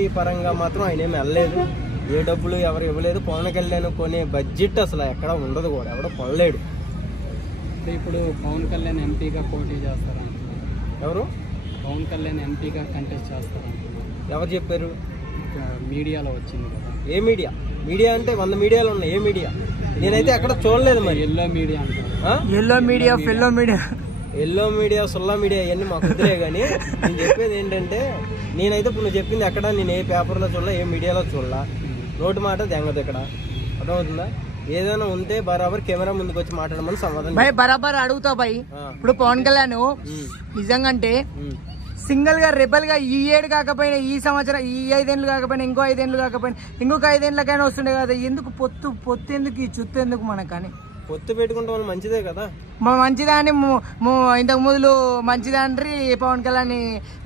Party పరంగా మాత్రం ఆయన ఏమి వెళ్ళలేదు, ఏ డబ్బులు ఎవరు ఇవ్వలేదు. పవన్ కళ్యాణ్ కొనే బడ్జెట్ అసలు ఎక్కడ ఉండదు కూడా, ఎవడో కొనలేడు. ఇప్పుడు పవన్ కళ్యాణ్ ఎంపీగా పోటీ చేస్తారంటున్నారు. ఎవరు? పవన్ కళ్యాణ్ ఎంపీగా కంటెస్ట్ చేస్తారంటున్నారు. ఎవరు చెప్పారు? మీడియాలో వచ్చింది కదా. ఏ మీడియా? మీడియా అంటే 100 మీడియాలు ఉన్నాయి, ఏ మీడియా? నేనైతే ఎక్కడ చూడలేదు. మరి ఎల్లో మీడియా అంటారు. Yellow media, fellow media, yellow media, సుల్లా మీడియా ఇవన్నీ మాకు కుదిరే. కానీ నేను చెప్పేది ఏంటంటే, నేనైతే ఇప్పుడు నువ్వు చెప్పింది ఎక్కడ నేను ఏ పేపర్లో చూడలా, ఏ మీడియాలో చూడలా. నోటి మాట దెంగదు ఇక్కడ, అర్థమవుతుందా? ఏదైనా ఉంటే బరాబర్ కెమెరా ముందుకు వచ్చి మాట్లాడమని సమాధానం భయ్ బరాబర్ అడుగుతా భయ్. ఇప్పుడు పవన్ కళ్యాణ్ నిజంగా అంటే సింగిల్ గా రెబల్ గా ఈ ఏడు కాకపోయినా, ఈ సంవత్సరం, ఈ 5 ఏళ్ళు కాకపోయినా, ఇంకో 5 ఏళ్ళు కాకపోయినా, ఇంకొక 5 ఏళ్ళకైనా వస్తుండే కదా. ఎందుకు పొత్తు ఎందుకు, ఈ చుత్తు ఎందుకు మనకని? పొత్తు పెట్టుకుంటే వాళ్ళు మంచిదే కదా. మంచిదాన్ని ఇంతకు ముందు మంచిదండ్రి పవన్ కళ్యాణ్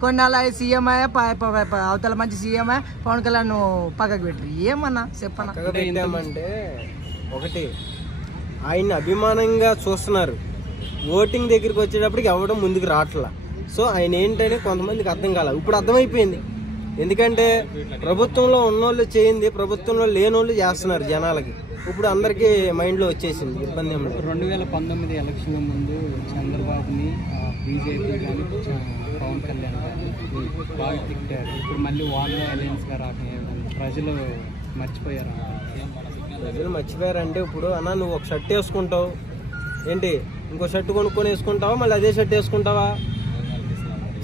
కొన్నాళ్ళు సీఎం అవతల మంచి సీఎం పవన్ కళ్యాణ్ పక్కకు పెట్టరు. ఏమన్నా చెప్పన్నా పెట్టామంటే, ఒకటి ఆయన్ని అభిమానంగా చూస్తున్నారు, ఓటింగ్ దగ్గరికి వచ్చేటప్పటికి ఎవడం ముందుకు రావట్లా. సో ఆయన ఏంటని కొంతమందికి అర్థం కాల, ఇప్పుడు అర్థమైపోయింది. ఎందుకంటే ప్రభుత్వంలో ఉన్నోళ్ళు చేయింది ప్రభుత్వంలో లేనోళ్ళు చేస్తున్నారు జనాలకి. ఇప్పుడు అందరికీ మైండ్లో వచ్చేసింది, ఇబ్బంది ఏం లేదు. 2019 ఎలక్షన్ల ముందు చంద్రబాబుని బీజేపీ కానీ పవన్ కళ్యాణ్ కానీ బాగా తిట్టారు. ఇప్పుడు మళ్ళీ వాళ్ళే అలయన్స్గా రాకపోయారు. ప్రజలు మర్చిపోయారు. ప్రజలు మర్చిపోయారంటే, ఇప్పుడు అన్న నువ్వు ఒక షర్ట్ వేసుకుంటావు ఏంటి, ఇంకో షర్ట్ కొనుక్కొని వేసుకుంటావా, మళ్ళీ అదే షర్ట్ వేసుకుంటావా?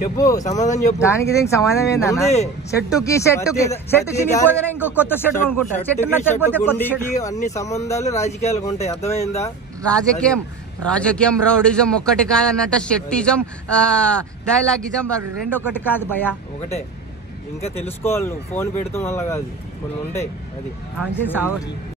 చెప్పు, సమాధానం చెప్పు. దానికి దీనికి సమాధానం ఏంటన్నా? చెట్టుకి చినిపోతే ఇంకో కొత్త షర్ట్ కొనుక్కుంటారు. చెట్టు నచ్చకపోతే అన్ని సంబంధాలు రాజకీయాలకు ఉంటాయి, అర్థమైందా? రాజకీయం రౌడిజం ఒక్కటి కాదన్నట్ట, షెట్టిజం డైలాగిజం రెండు ఒకటి కాదు భయ్యా, ఒకటే. ఇంకా తెలుసుకోవాలి, నువ్వు ఫోన్ పెడతాం వల్ల కాదు, కొన్ని ఉంటాయి. అది